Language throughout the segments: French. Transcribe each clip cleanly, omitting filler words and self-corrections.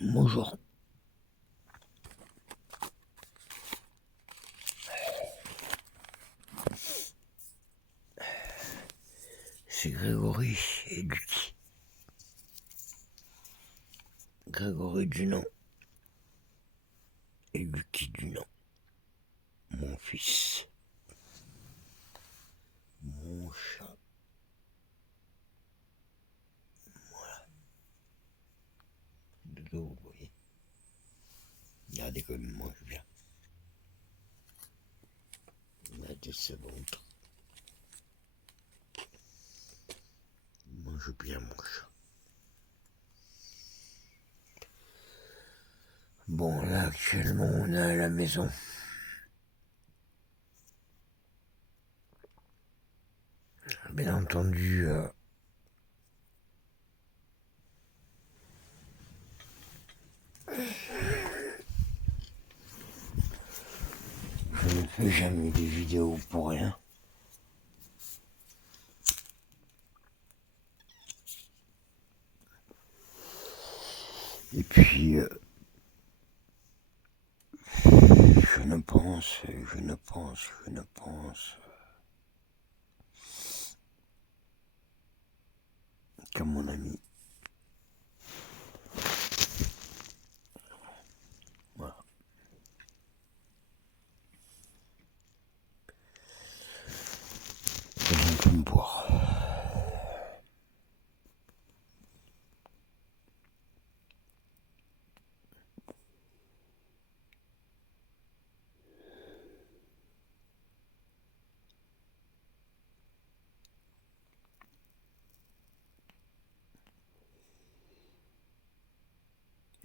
Bonjour, c'est Grégory et Lucky. Grégory du nom et Lucky du nom. Mon fils, mon chat. Voilà. De dos, vous voyez. Regardez comme il mange bien. Il a de ce ventre. Il mange bien, mon chat. Bon, là, actuellement, on est à la maison. Bien entendu, je ne fais jamais des vidéos pour rien. Et puis, je ne pense qu'à mon ami. Voilà. Et on peut me boire.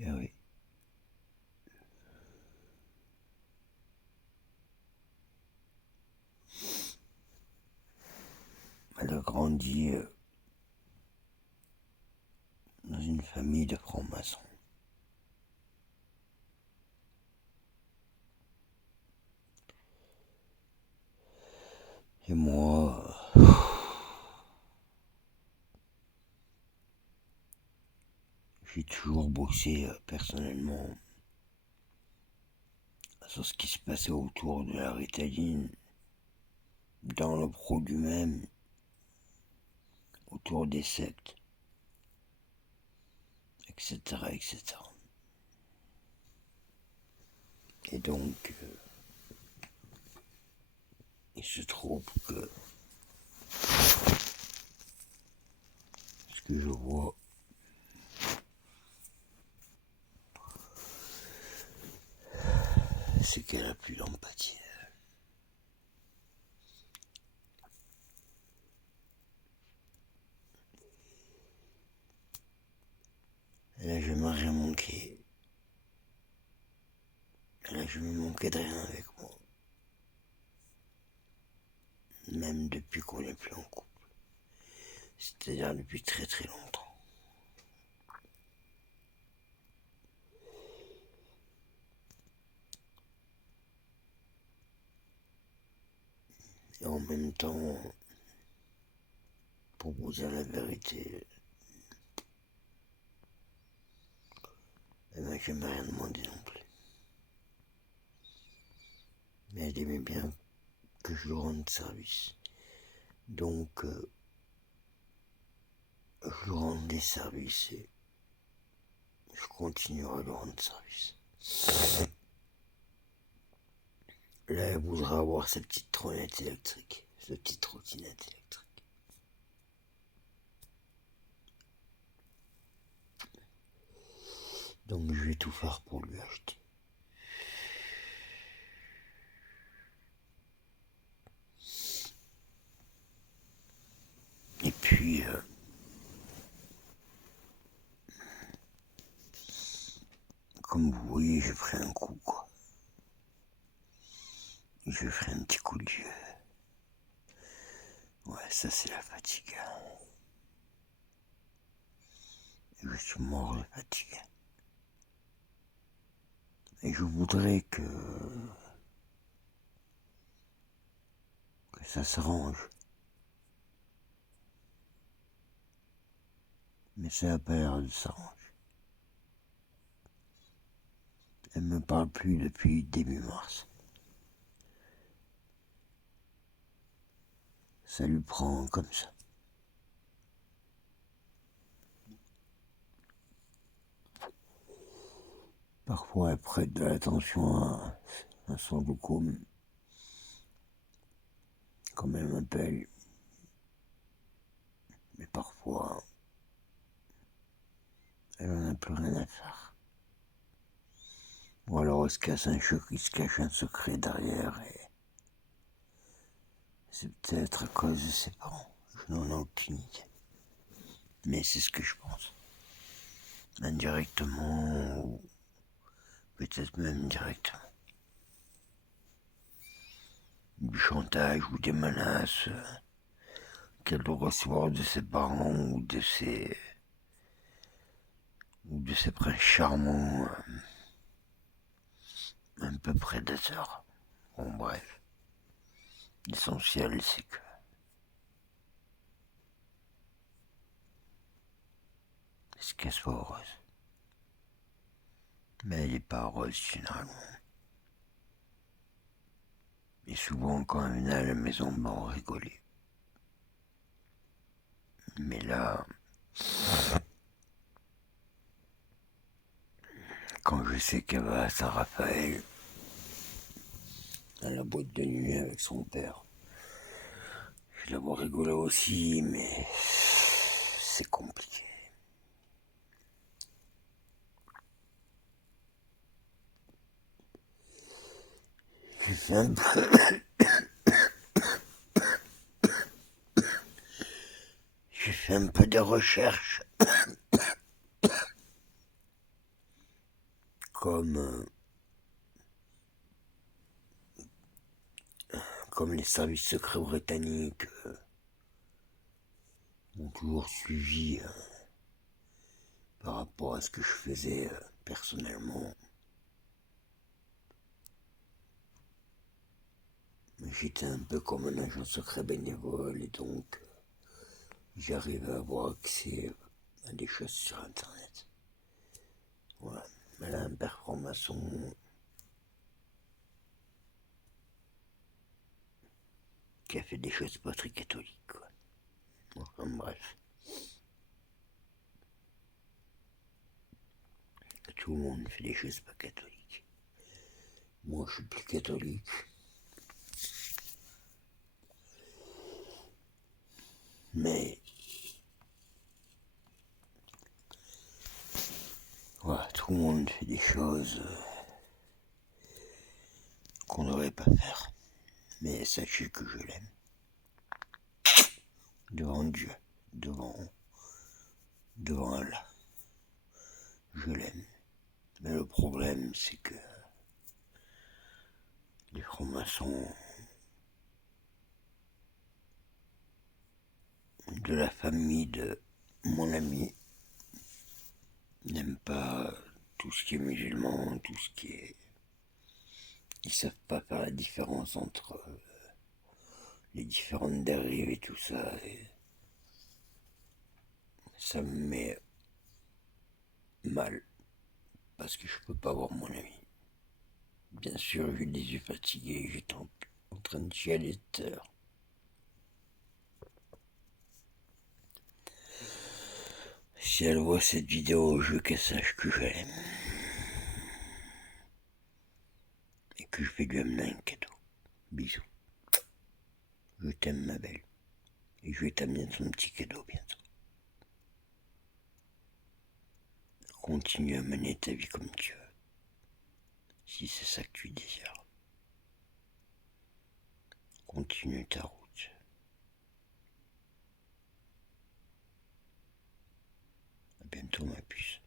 Eh oui. Elle a grandi dans une famille de francs-maçons. Et moi, j'ai toujours bossé personnellement sur ce qui se passait autour de la Ritaline, dans le produit même, autour des sectes, etc., etc. Et donc, il se trouve que ce que je vois, c'est qu'elle a plus d'empathie. Elle a jamais rien manqué. Elle a jamais manqué de rien avec moi. Même depuis qu'on n'est plus en couple. C'est-à-dire depuis très très longtemps. Et en même temps, pour vous dire la vérité, elle m'a jamais rien demandé non plus. Mais elle aimait bien que je lui rende service. Donc, je lui rends des services et je continuerai à lui rendre service. Là, elle voudra avoir sa petite trottinette électrique. Sa petite trottinette électrique. Donc, je vais tout faire pour lui acheter. Et puis, comme vous voyez, je ferai un coup, quoi. Je ferai un petit coup de vieux. Ouais, ça c'est la fatigue. Je suis mort de fatigue. Et je voudrais que ça s'arrange. Mais ça n'a pas l'air de s'arranger. Elle me parle plus depuis début mars. Ça lui prend comme ça. Parfois elle prête de l'attention à son loukoum, comme elle m'appelle. Mais parfois, elle en a plus rien à faire. Ou alors il se cache un secret derrière et c'est peut-être à cause de ses parents. Je n'en ai aucune idée. Mais c'est ce que je pense. Indirectement ou peut-être même directement. Du chantage ou des menaces qu'elle doit recevoir de ses parents ou de ses princes charmants un peu prédateurs. Bon bref. L'essentiel c'est que qu'elle soit heureuse. Mais elle n'est pas heureuse généralement. Et souvent quand elle vient à la maison, on rigolait. Mais là, quand je sais qu'elle va à Saint-Raphaël, à la boîte de nuit avec son père, je la vois rigoler aussi, mais c'est compliqué. J'ai fait un peu... J'ai fait un peu de recherche. Comme les services secrets britanniques m'ont toujours suivi par rapport à ce que je faisais personnellement. J'étais un peu comme un agent secret bénévole et donc j'arrivais à avoir accès à des choses sur internet. Voilà. Elle a un père franc-maçon qui a fait des choses pas très catholiques, quoi. Enfin, bref. Tout le monde fait des choses pas catholiques. Moi, je suis plus catholique. Mais voilà, tout le monde fait des choses qu'on ne devrait pas faire. Mais sachez que je l'aime. Devant Dieu, devant Allah. Je l'aime. Mais le problème, c'est que les francs-maçons de la famille de mon ami n'aiment pas tout ce qui est musulman, tout ce qui est... Ils savent pas faire la différence entre les différentes dérives et tout ça. Et ça me met mal. Parce que je peux pas voir mon ami. Bien sûr, j'ai les yeux fatigués, j'étais en train de chialer tout à l'heure. Si elle voit cette vidéo, je veux qu'elle sache que je l'aime. Et que je vais lui amener un cadeau. Bisous. Je t'aime, ma belle. Et je vais t'amener ton petit cadeau bientôt. Continue à mener ta vie comme tu veux. Si c'est ça que tu désires. Continue ta route. À bientôt, ma puce.